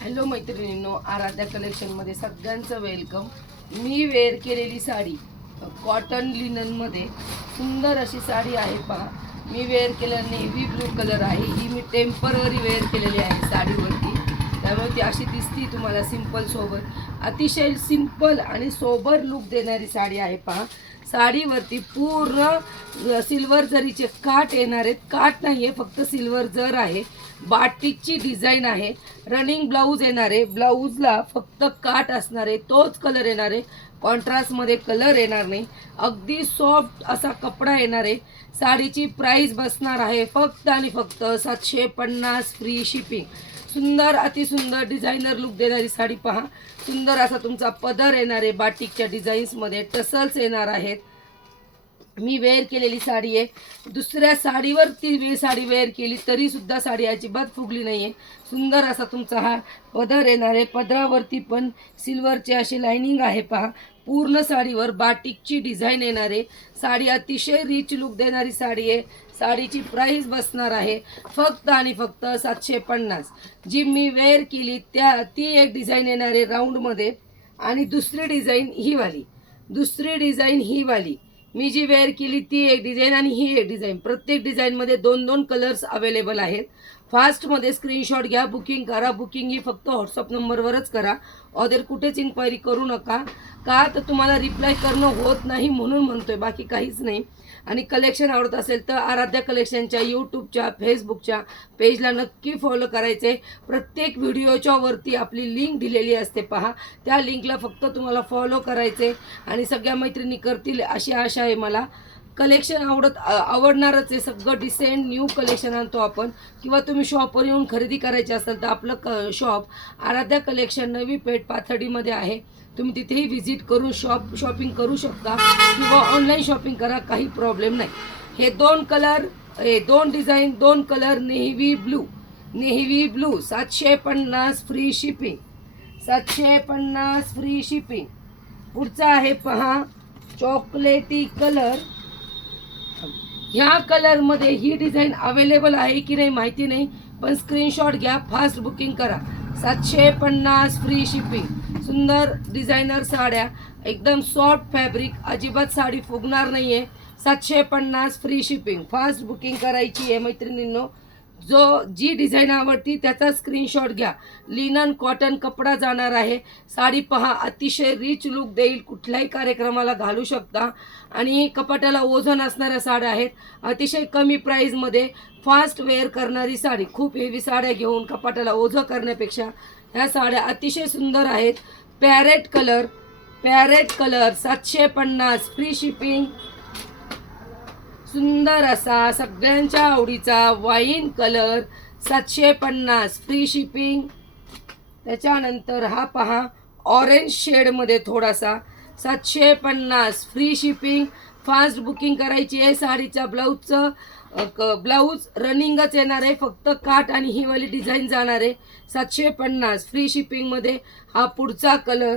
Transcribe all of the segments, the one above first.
Hello मैत्रिणींनो, आराध्या कलेक्शनमध्ये सगळ्यांचं welcome. मी wear केलेली साडी कॉटन लिननमध्ये सुंदर अशी साडी आहे पहा। मी वेअर केलेला नेव्ही ब्लू कलर आहे। ही मी टेम्पररी वेअर केलेली आहे साडीवरती, त्यामुळे ती अशी दिसती तुम्हाला सिंपल सोबत। अतिशय सिंपल आणि सोबर लुक देणारी साडी आहे पहा। साडीवरती पूर्ण सिल्वर जरीचे काठ येणार आहेत। काठ नाही आहे, फक्त सिल्वर जर आहे। बाटिकची डिझाईन आहे। रनिंग ब्लाऊज येणार आहे। ब्लाऊजला फक्त काठ असणार आहे, तोच कलर येणार आहे। कॉन्ट्रास्टमध्ये कलर येणार नाही। अगदी सॉफ्ट असा कपडा येणार आहे। साडीची प्राइस बसणार आहे फक्त आणि फक्त 750 फ्री शिपिंग। सुंदर अतिसुंदर डिझायनर लुक देणारी साडी पहा। सुंदर असा तुमचा पदर येणार आहे। बाटिकच्या डिझाईन्समध्ये टसल्स येणार आहेत। मी वेअर केलेली साडी आहे। दुसऱ्या साडीवर ती साडी वेअर केली तरी सुद्धा साडी अजिबात फुगली नाही आहे। सुंदर असा तुमचा हा पदर येणार आहे। पदरावरती पण सिल्वरची अशी लाइनिंग आहे पहा। पूर्ण साडीवर बाटिकची डिझाईन येणार आहे। साडी अतिशय रिच लुक देणारी साडी आहे। साडीची प्राइस बसणार आहे फक्त आणि फक्त 750। जी मी वेअर केली ती एक डिझाईन येणार आहे राऊंडमध्ये, आणि दुसरी डिझाईन ही वाली मी जी वेअर केली ती एक डिझाईन आणि ही एक डिझाईन। प्रत्येक डिझाईनमध्ये 2-2 कलर्स अवेलेबल आहेत। फास्टमध्ये स्क्रीनशॉट घ्या, बुकिंग करा। बुकिंग ही फक्त व्हॉट्सअप नंबरवरच करा, अदर कुठेच इन्क्वायरी करू नका। का तर तुम्हाला रिप्लाय करणं होत नाही म्हणून म्हणतोय, बाकी काहीच नाही। आणि कलेक्शन आवडत असेल तर आराध्या कलेक्शनच्या यूट्यूबच्या फेसबुकच्या पेजला नक्की फॉलो करायचे। प्रत्येक व्हिडिओच्या वरती आपली लिंक दिलेली असते पहा, त्या लिंकला फक्त तुम्हाला फॉलो करायचे आणि सगळ्या मैत्रिणी करतील अशी आशा आहे मला। कलेक्शन आवडणारच आहे। सगळं डिसेंट न्यू कलेक्शन आणतो आपण, किंवा तुम्ही शॉपवर येऊन खरेदी करायची असेल तर आपलं शॉप आराध्या कलेक्शन नवी पेठ पाथर्डीमध्ये आहे। तुम्ही तिथेही व्हिजिट करून शॉपिंग करू शकता किंवा ऑनलाईन शॉपिंग करा, काही प्रॉब्लेम नाही। हे दोन design 2 colour navy blue 750 free shipping. 750 free shipping. पुढचा आहे पहा चॉकलेटी कलर। ह्या कलरमध्ये ही डिझाईन अवेलेबल आहे की नाही माहिती नाही, पण स्क्रीनशॉट घ्या, फास्ट बुकिंग करा। 750 फ्री शिपिंग। सुंदर डिझायनर साड्या, एकदम सॉफ्ट फॅब्रिक, अजिबात साडी फुगणार नाही आहे। 750 फ्री शिपिंग। फास्ट बुकिंग करायची आहे मैत्रिणींनो। जी डिझाईन आवडती त्याचा स्क्रीनशॉट घ्या। लिनन कॉटन कपडा जाणार आहे। साडी पहा, अतिशय रिच लुक देईल, कुठल्याही कार्यक्रमाला घालू शकता आणि कपाटाला ओझं असणाऱ्या साड्या आहेत। अतिशय कमी प्राईजमध्ये फास्ट वेअर करणारी साडी। खूप हेवी साड्या घेऊन कपाटाला ओझं करण्यापेक्षा ह्या साड्या अतिशय सुंदर आहेत। Parrot colour 750 free shipping. सुंदर असा सगळ्यांच्या आवडीचा वाईन कलर 750 फ्री शिपिंग। त्याच्यानंतर हा पहा ऑरेंज शेडमध्ये थोडासा 750 फ्री शिपिंग। फास्ट बुकिंग करायची आहे। साडीच्या ब्लाऊज रनिंगच येणार आहे, फक्त काठ आणि ही वाली डिझाईन जाणार आहे। 750 फ्री शिपिंगमध्ये हा पुढचा कलर।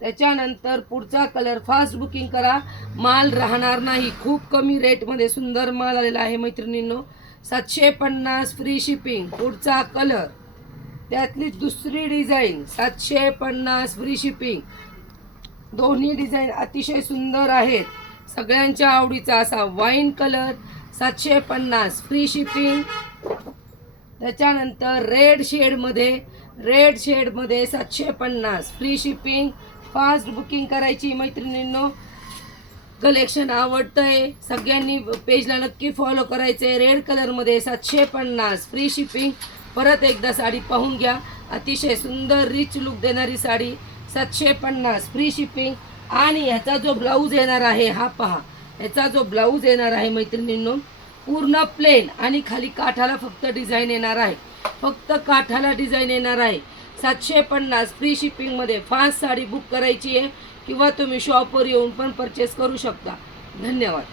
त्याच्यानंतर पुढचा कलर फास्ट बुकिंग करा, माल राहणार नाही। खूप कमी रेटमध्ये सुंदर माल आलेला आहे मैत्रिणींनो। 750 फ्री शिपिंग। पुढचा कलर, त्यातली दुसरी डिझाईन 750 फ्री शिपिंग। दोन्ही डिझाईन अतिशय सुंदर आहेत, सगळ्यांच्या आवडीचा असा वाईन कलर 750 फ्री शिपिंग। त्याच्यानंतर रेड शेडमध्ये 750 फ्री शिपिंग। फास्ट बुकिंग करायची मैत्रिणींनो। कलेक्शन आवडतंय सगळ्यांनी पेजला नक्की फॉलो करायचे। रेड कलरमध्ये 750 फ्री शिपिंग। परत एकदा साडी पाहून घ्या, अतिशय सुंदर रिच लुक देणारी साडी 750 फ्री शिपिंग। आणि ह्याचा जो ब्लाऊज येणार आहे हा पहा, ह्याचा जो ब्लाऊज येणार आहे मैत्रिणींनो पूर्ण प्लेन आणि खाली काठाला फक्त डिझाईन येणार आहे। 750 फ्री शिपिंगमध्ये फास्ट साडी बुक करायची आहे, किंवा तुम्ही शॉपवर येऊन पण परचेस करू शकता। धन्यवाद।